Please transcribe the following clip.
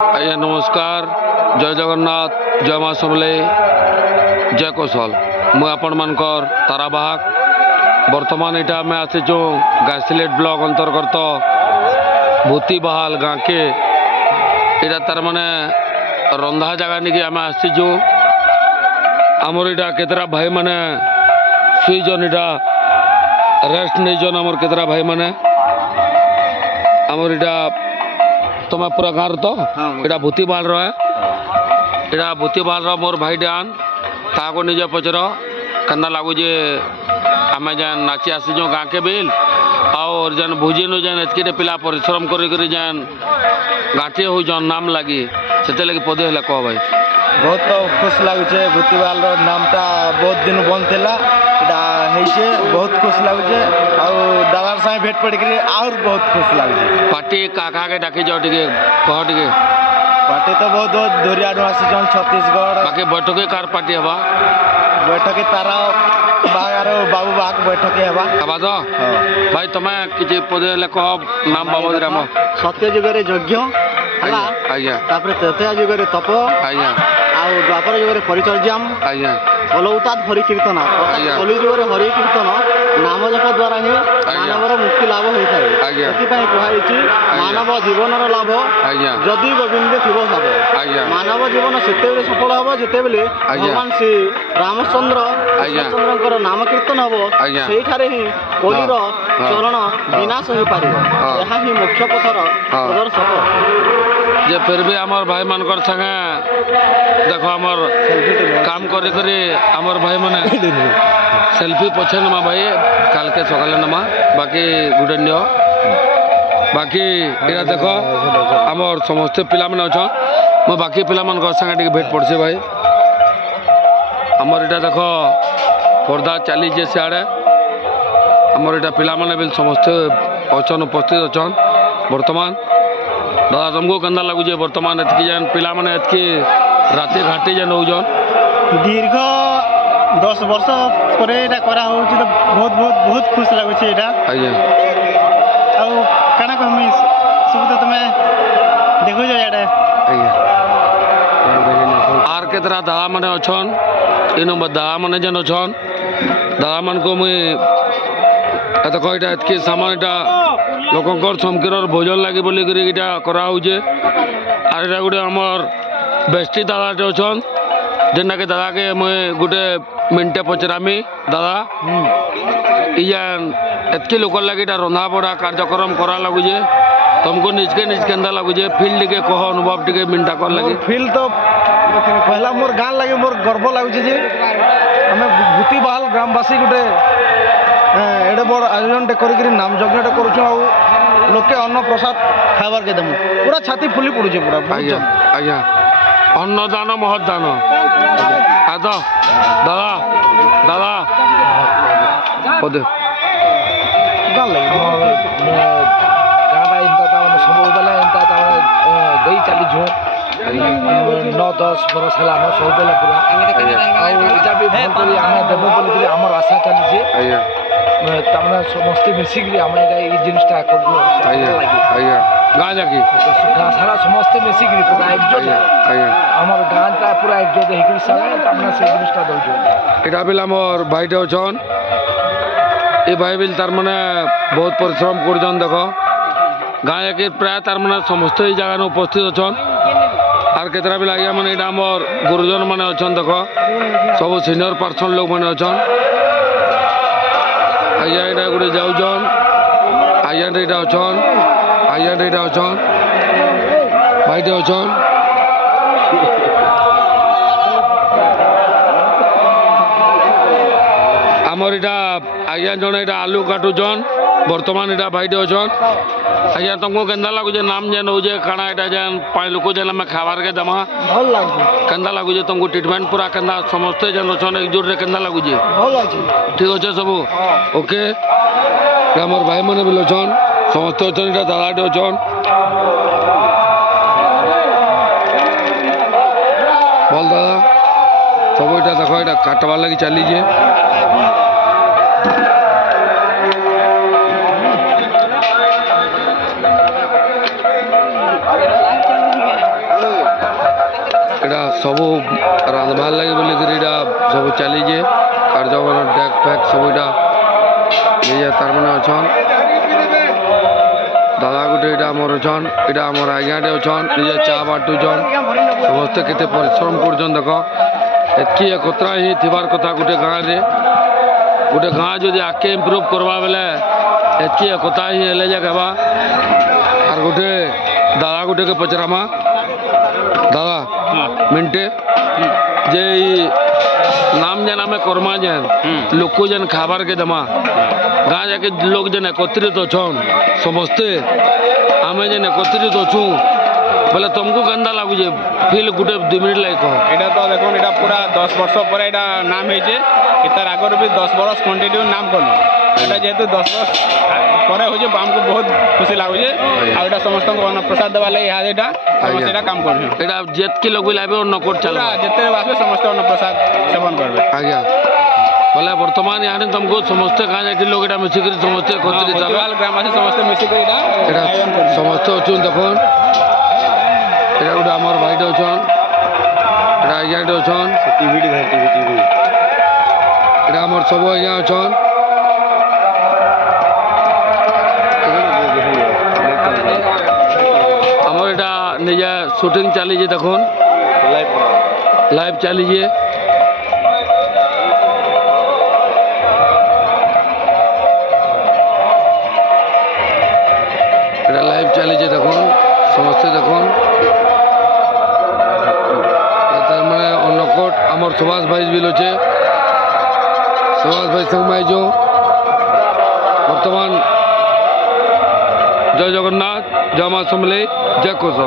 आज्ञा नमस्कार जय जगन्नाथ जय माँ समले जय कौशल मु आपण मानकर ताराबाहक बर्तमान इटा आम आसीचु गायसिलेट ब्लॉक अंतर्गत भूतीबाहाल गाँ के इटा तार माने रंधा जगह नहीं आम आसीचु आमर इटा केतरा भाई माने सुईजन इटा रेस्ट नहीं जन आमर केतरा भाई माने आमर इटा तुम पूरा गाँव तो इटा भूतीबाल है इटा भूतीबाल मोर भाई डान ताको निजे पचर कंदा लगुचे आम जेन नाची आसीचु गाँ के बिल और जेन भोजिनु जेन एतके पिला परिश्रम कर जेन गाँठी हो नाम लगी से लगे पदे है कह भाई बहुत तो खुश लगुचे भूतीबाल नामटा बहुत दिन बंद थिला बहुत खुश लगुचे दादार साथ भेट पड़ और बहुत खुश लगुचे पार्टी का के डाकी जाओ टे कह टे पार्टी तो बहुत बहुत दूरिया आसीचन छत्तीसगढ़ बाकी बैठक कार पार्टी हवा बैठक तारा बाबू बाग बैठक हवा हवा तो भाई तुम्हें किसी पदे कह नाम बाबद राम सत्य जुगरे यज्ञ आज्ञा त्रेतया जुगरे तप आज्ञा द्वापर जुगरे परिचर्याम आज्ञा कलौताद हरि कीर्तन कलि जुगरे हरि कीर्तन नाम जप द्वारा ही मानवर मुक्ति लाभ होता है कहुई मानव जीवन लाभ जदि गोविंद थी सब मानव जीवन से सफल हम जिते भगवान श्री रामचंद्र कृष्णचंद्र नाम कीर्तन हम से ही कलिर चरण विनाश हो पार यह ही मुख्य पथर प्रदर्शक जे फिर भी आमर भाई मानकर संगे देखो आमर काम करी करी आमर भाई माने सेल्फी पछे नमा भाई काल के सकाले नमा बाकी गुड नियो बाकी इरा देखो आमर समस्त पिला माने अछन मो बाकी पिला मानकर संगे टिके भेट पड़से भाई आमर इटा देखो पर्दा चली जे सियाड़े आमर इटा पिला माने बिल समस्त अछन उपस्थित अछन वर्तमान दादा तुमको कंदा लगुचे वर्तमान एतकी जेन पिला माने एतकी राति घाटी जेन होजन दीर्घ 10 वर्ष पर करा हो तो बहुत बहुत बहुत खुश लगुचे एटा आज्ञा आउ काना कहमी सब तो तुम देखो जो एटा आज्ञा आर के तरह दादा माने अछन इन दादा माने जेन अछन दादा मान को मुई एत कईटा एतकी सामान एटा लोकंकर समकीर भोजन लगे बोली कराऊे आर इटा गोटे आमर बेस्टी दादाटे अच्छन जेनटा के दादा के मुझे गोटे मिनटे पचरामी दादा इजान एतकी लोक लगे रंधा बड़ा कार्यक्रम करा लगुचे तुमको निजके निज केंदा लगुचे फील्ड के कह अनुभव टे मिनटा कर लगे फील्ड तो पहला मोर गाँ लगे मोर गर्व लगुचे आम भूतीबाहाल ग्रामवासी गोटे एडे बड़ आयोजन कर नाम यज्ञ कर लोके अन्न प्रसाद खाबार के देमु पूरा छाती फुली पड़ुचे पूरा आज्ञा आज्ञा अन्नदान महदान आद दादा दादा पदे गाल गाँटा इनता सब बेले इनता दे चलीछु 9-10 बरस है सब बेले पूरा आईटा भी भल कर देव बोली आमर आशा चली तमें समस्ते मिसिक आम ये जिनटा कर गाँ जाकि गाँ सारा समस्ते मिसिक पूरा एकजुट आमर गाँटा पूरा एकजुट होकर सारा से जिनटा दौर इटा बिल आमर भाईटे अच्छन ये भाई बिल तार माने बहुत परिश्रम कर देख गाँ जाकि प्राय तार माने समस्त ये जगह उपस्थित अच्छन आर केतरा बिल आज्ञा माने इटा आमर गुरुजन माने अच्छन देख सब सीनियर पर्सन लोग माने अच्छन आज्ञा इटा गोटे जाऊन आज्ञा इटा अच्छन आज्ञा इटा अच्छन भाईटे अच्छन आमर इटा आज्ञा जन इटा आलू काटुचन वर्तमान इटा भाईटे अच्छन आज्ञा तुमको केंदा लगुचे नाम जेन होजे काना इटा जेन 5 लोक जेन आम खाबार के दमा भल लगुचे केंदा लगुचे तुमको ट्रीटमेंट पूरा केंदा समस्त जेन अच्छन एकजुट रे केंदा लगुचे भल अछि ठीक अच्छे सब ओके आमर भाई मैंने भी अच्छन समस्त अच्छन इटा दादाटे अच्छन भल दादा सब इटा देख इटा काटबार लगी चलीजे এটা সবু রাঁধবার লাগে বলিকি এটা সবু চালিছে কার্যক্রম ডেক ফেক সবুটা নিজে তার মানে অছন দাদা গোটে এটা আমার অছন এটা আমার আজ্ঞাটে অছন নিজে চা বাটুছন সমস্তে কেতে পরিশ্রম করছন দেখ এতকি একত্রা হি থিবার কথা গোটে গাঁরে গোটে গাঁ যদি আগে ইম্প্রুভ করবা বেলে এতকি একতা হি হেলে যাক হেবা আর গোটে দাদা গোটেকে পচরামা দাদা মিনটে যে নাম যেন আমি কর্মা যেন লোক যেন খাবার কে দেমা গাঁ যাকে লোক যেন একত্রিত অছন সমস্তে আমি যেন একত্রিত অছু বলে তোমাকে কেন্দা লাগুছে ফিল গোটে 2 মিনিট লাগে কহ এটা তো দেখুন এটা পুরা 10 বর্ষ পরে এটা নাম হয়েছে এটার আগর বি 10 বরস কন্টিনিউ নাম করলো এটা যেহেতু 10 বর্ষ পরে হয়েছে আমাকে বহুত খুশি লাগুছে আর এটা সমস্ত অন্নপ্রসাদ দেওয়া লাগে ইহাদ এটা সেটা কাম করছে এটা যেতকি লোক লাগবে অন্নকোট চালবে যেতে আসবে সমস্ত অন্নপ্রসাদ সেবন করবে আজ্ঞা বলে বর্তমান ইয়ানে তোমাকে সমস্ত গাঁ যাকে লোক এটা মিশিকি সমস্তে একত্রিত মতিলাল গ্রামবাসী সমস্ত মিশিকি এটা এটা আয়োজন করছে সমস্ত অছুন দেখুন এটা গোটে আমার ভাইটে অছন এটা আজ্ঞাটে অছন টিভি এটা আমার সবু আজ্ঞা অছন আমার এটা নিজে শুটিং চালিয়ে দেখুন লাইভ চালিয়ে এটা লাইভ চালিয়ে দেখুন সমস্ত দেখুন তার মানে অন্নকোট আমার সুভাষ ভাই বিল আছে সুভাষ ভাই সংমাইজ বর্তমান জয় জগন্নাথ জয় মা সমলেই জয় কোষ